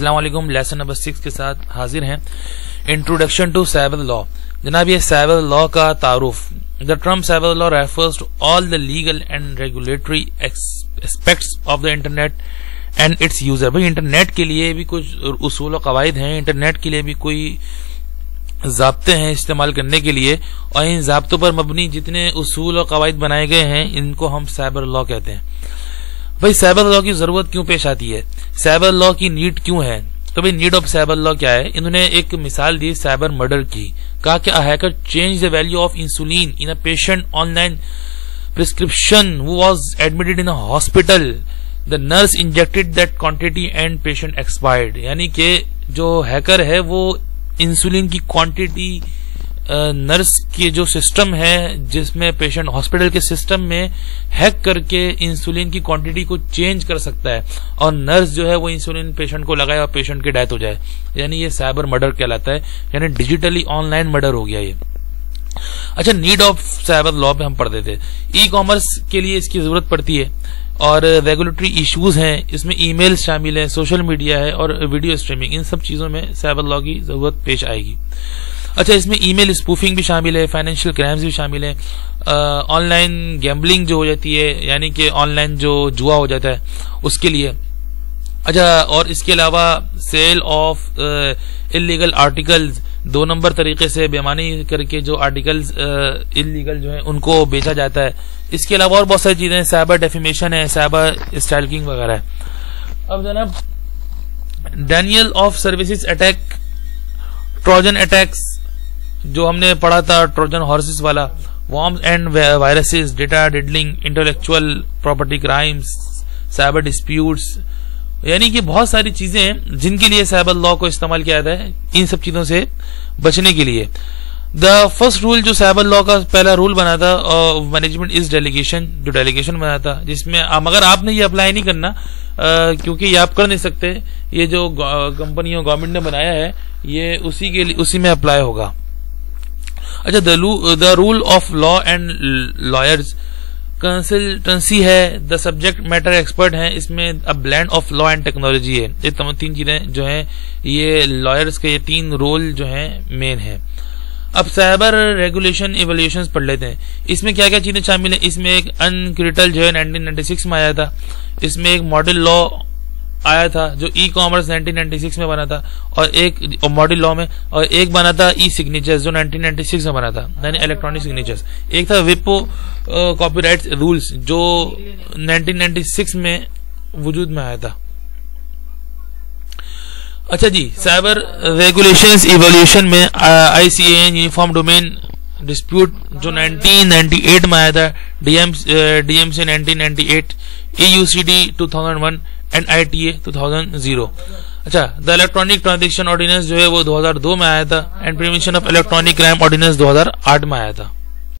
अस्सलाम वालेकुम। Lesson number 6 के साथ हाजिर हैं। Introduction to cyber law. जनाब, ये साइबर लॉ का तारुफ। The term cyber law refers to all the legal and regulatory aspects of the internet and its user. भाई, इंटरनेट के लिए भी कुछ उसूल और कवायद हैं, इंटरनेट के लिए भी कोई ज़ाब्ते हैं इस्तेमाल करने के लिए, और इन ज़ाब्तों पर मबनी जितने उसूल और कवायद बनाए गए हैं इनको हम साइबर लॉ कहते हैं। भाई, साइबर लॉ की जरूरत क्यों पेश आती है, साइबर लॉ की नीड क्यों है? तो भाई, नीड ऑफ साइबर लॉ क्या है? इन्होंने एक मिसाल दी साइबर मर्डर की। कहा कि अ hacker change the value of insulin in a patient online prescription who was admitted in a hospital. The nurse injected that quantity and patient expired. यानी कि जो हैकर है वो इंसुलिन की क्वांटिटी नर्स के जो सिस्टम है जिसमें पेशेंट हॉस्पिटल के सिस्टम में हैक करके इंसुलिन की क्वांटिटी को चेंज कर सकता है, और नर्स जो है वो इंसुलिन पेशेंट को लगाए और पेशेंट की डेथ हो जाए। यानी ये साइबर मर्डर कहलाता है, यानी डिजिटली ऑनलाइन मर्डर हो गया ये। अच्छा, नीड ऑफ साइबर लॉ पे हम पढ़ते थे। ई कॉमर्स के लिए इसकी जरूरत पड़ती है, और रेगुलेटरी इश्यूज हैं, इसमें ईमेल शामिल है, सोशल मीडिया है और वीडियो स्ट्रीमिंग। इन सब चीजों में साइबर लॉ की जरूरत पेश आएगी। अच्छा, इसमें ईमेल स्पूफिंग भी शामिल है, फाइनेंशियल क्राइम्स भी शामिल है, ऑनलाइन गैम्बलिंग जो हो जाती है, यानी कि ऑनलाइन जो जुआ हो जाता है उसके लिए। अच्छा, और इसके अलावा sale of illegal articles, 2 number तरीके से बेईमानी करके जो आर्टिकल्स इलीगल जो है उनको बेचा जाता है। इसके अलावा और बहुत सारी चीजें, साइबर डेफिमेशन है, साइबर स्टैल्किंग वगैरह है। अब जनाब, denial of services attack, trojan attacks जो हमने पढ़ा था, ट्रोजन हॉर्सेस वाला, worms and viruses, data diddling, intellectual property crimes, cyber disputes, यानी कि बहुत सारी चीजें जिनके लिए साइबर लॉ को इस्तेमाल किया जाता है, इन सब चीजों से बचने के लिए। द फर्स्ट रूल जो साइबर लॉ का पहला रूल बना था, मैनेजमेंट इज डेलीगेशन, जो डेलीगेशन बना था, जिसमें मगर आपने ये अप्लाई नहीं करना, क्योंकि ये आप कर नहीं सकते। ये जो कंपनी और गवर्नमेंट ने बनाया है ये उसी में अप्लाई होगा। अच्छा, the rule of law and lawyers, consultancy है, द सब्जेक्ट मैटर एक्सपर्ट है, इसमें a blend of law and technology है। ये 3 चीजें जो हैं, ये लॉयर्स के ये 3 रोल जो हैं मेन है। अब साइबर रेगुलेशन इवोल्यूशन पढ़ लेते हैं। इसमें क्या क्या चीजें शामिल है? इसमें एक अनक्रिटल जो है 1996 में आया था, इसमें एक मॉडल लॉ आया था जो ई कॉमर्स 1996 में बना था, और एक मॉडल लॉ में, और एक बना था ई सिग्नेचर्स जो 1996 में बना था, यानी इलेक्ट्रॉनिक सिग्नेचर्स। एक था विपो कॉपीराइट रूल्स जो 1996 में वजूद में आया था। अच्छा जी, साइबर रेगुलेशंस इवोल्यूशन में ICAN यूनिफॉर्म डोमेन डिस्प्यूट जो 1998 में आया था, DMC 1998, EUCD 2001 एंड ITA 2000। अच्छा, द इलेक्ट्रॉनिक ट्रांजैक्शन ऑर्डिनेंस जो है वो 2002 में आया था, and prevention of electronic crime ordinance 2008 में आया था।